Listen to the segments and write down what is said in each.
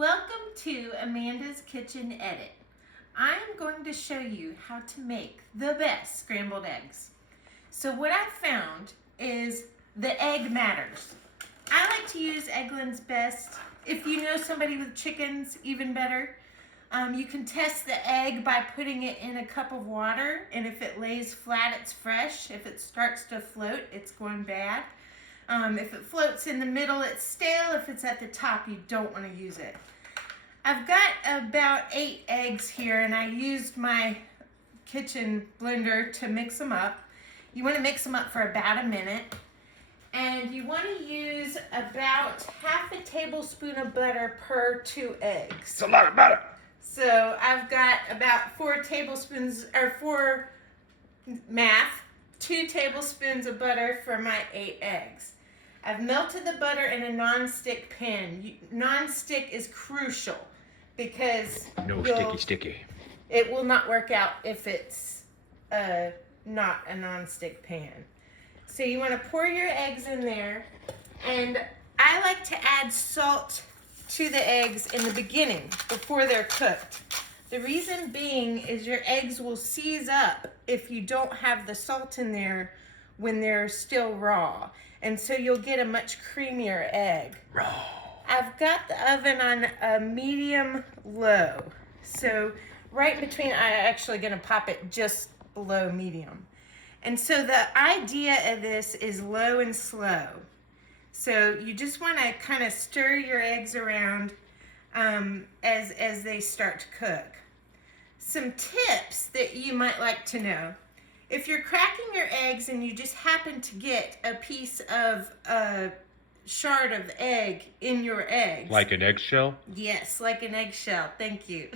Welcome to Amanda's Kitchen Edit. I am going to show you how to make the best scrambled eggs. So what I found is the egg matters. I like to use Eggland's Best. If you know somebody with chickens, even better. You can test the egg by putting it in a cup of water, and if it lays flat, it's fresh. If it starts to float, it's going bad. If it floats in the middle, it's stale. If it's at the top, you don't want to use it. I've got about 8 eggs here, and I used my kitchen blender to mix them up. You want to mix them up for about a minute. And you want to use about half a tablespoon of butter per 2 eggs. It's a lot of butter. So I've got about 4 tablespoons, or 2 tablespoons of butter for my 8 eggs. I've melted the butter in a non-stick pan. Non-stick is crucial because No sticky. it will not work out if it's not a non-stick pan. So you want to pour your eggs in there, and I like to add salt to the eggs in the beginning before they're cooked. The reason being is your eggs will seize up if you don't have the salt in there when they're still raw. And so you'll get a much creamier egg. Raw. I've got the oven on a medium low. So right in between, I'm actually gonna pop it just below medium. And so the idea of this is low and slow. So you just wanna kind of stir your eggs around as they start to cook. Some tips that you might like to know. If you're cracking your eggs and you just happen to get a piece of a shard of egg in your eggs. Like an eggshell? Yes, like an eggshell. Thank you.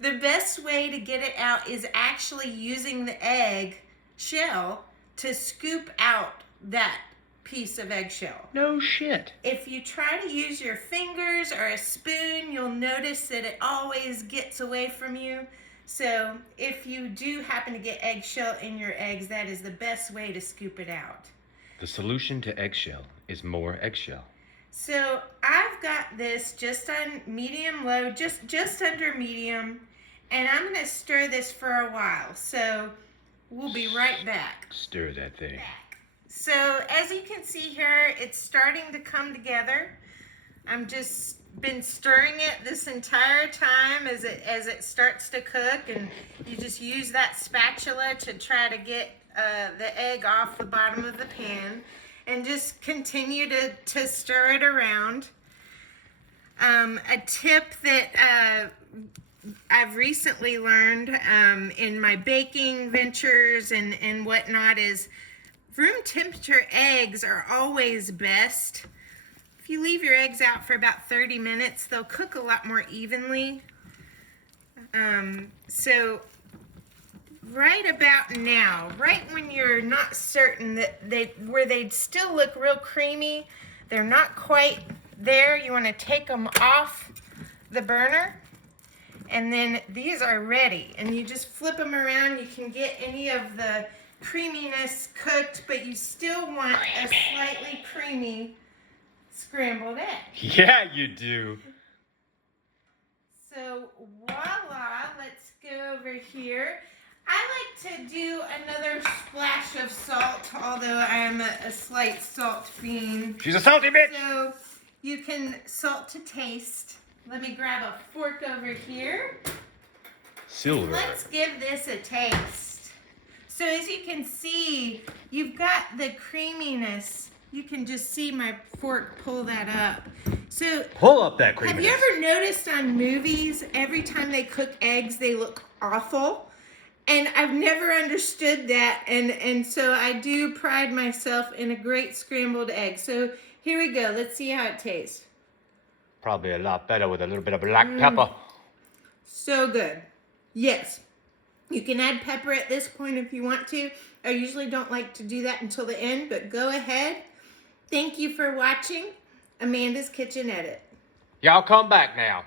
The best way to get it out is actually using the egg shell to scoop out that piece of eggshell. No shit. If you try to use your fingers or a spoon, you'll notice that it always gets away from you. So if you do happen to get eggshell in your eggs, that is the best way to scoop it out. The solution to eggshell is more eggshell. So I've got this just on medium low, just under medium, and I'm gonna stir this for a while. So we'll be right back. Stir that thing. So as you can see here, it's starting to come together. I'm just been stirring it this entire time as it starts to cook, and you just use that spatula to try to get the egg off the bottom of the pan, and just continue to stir it around. A tip that I've recently learned in my baking ventures and whatnot is room temperature eggs are always best. If you leave your eggs out for about 30 minutes, they'll cook a lot more evenly. So right about now, right when you're not certain that where they'd still look real creamy, they're not quite there, you want to take them off the burner. And then these are ready, and you just flip them around. You can get any of the creaminess cooked, but you still want a slightly creamy scrambled egg. Yeah, you do. So voila, let's go over here. I like to do another splash of salt, although I am a slight salt fiend. She's a salty bitch. So you can salt to taste. Let me grab a fork over here. Silver. Let's give this a taste. So as you can see, you've got the creaminess. You can just see my fork pull that up. So Pull up that creaminess. have you ever noticed on movies, every time they cook eggs, they look awful? And I've never understood that. And so I do pride myself in a great scrambled egg. So here we go. Let's see how it tastes. Probably a lot better with a little bit of black pepper. So good. Yes. You can add pepper at this point if you want to. I usually don't like to do that until the end, but go ahead. Thank you for watching Amanda's Kitchen Edit. Y'all come back now.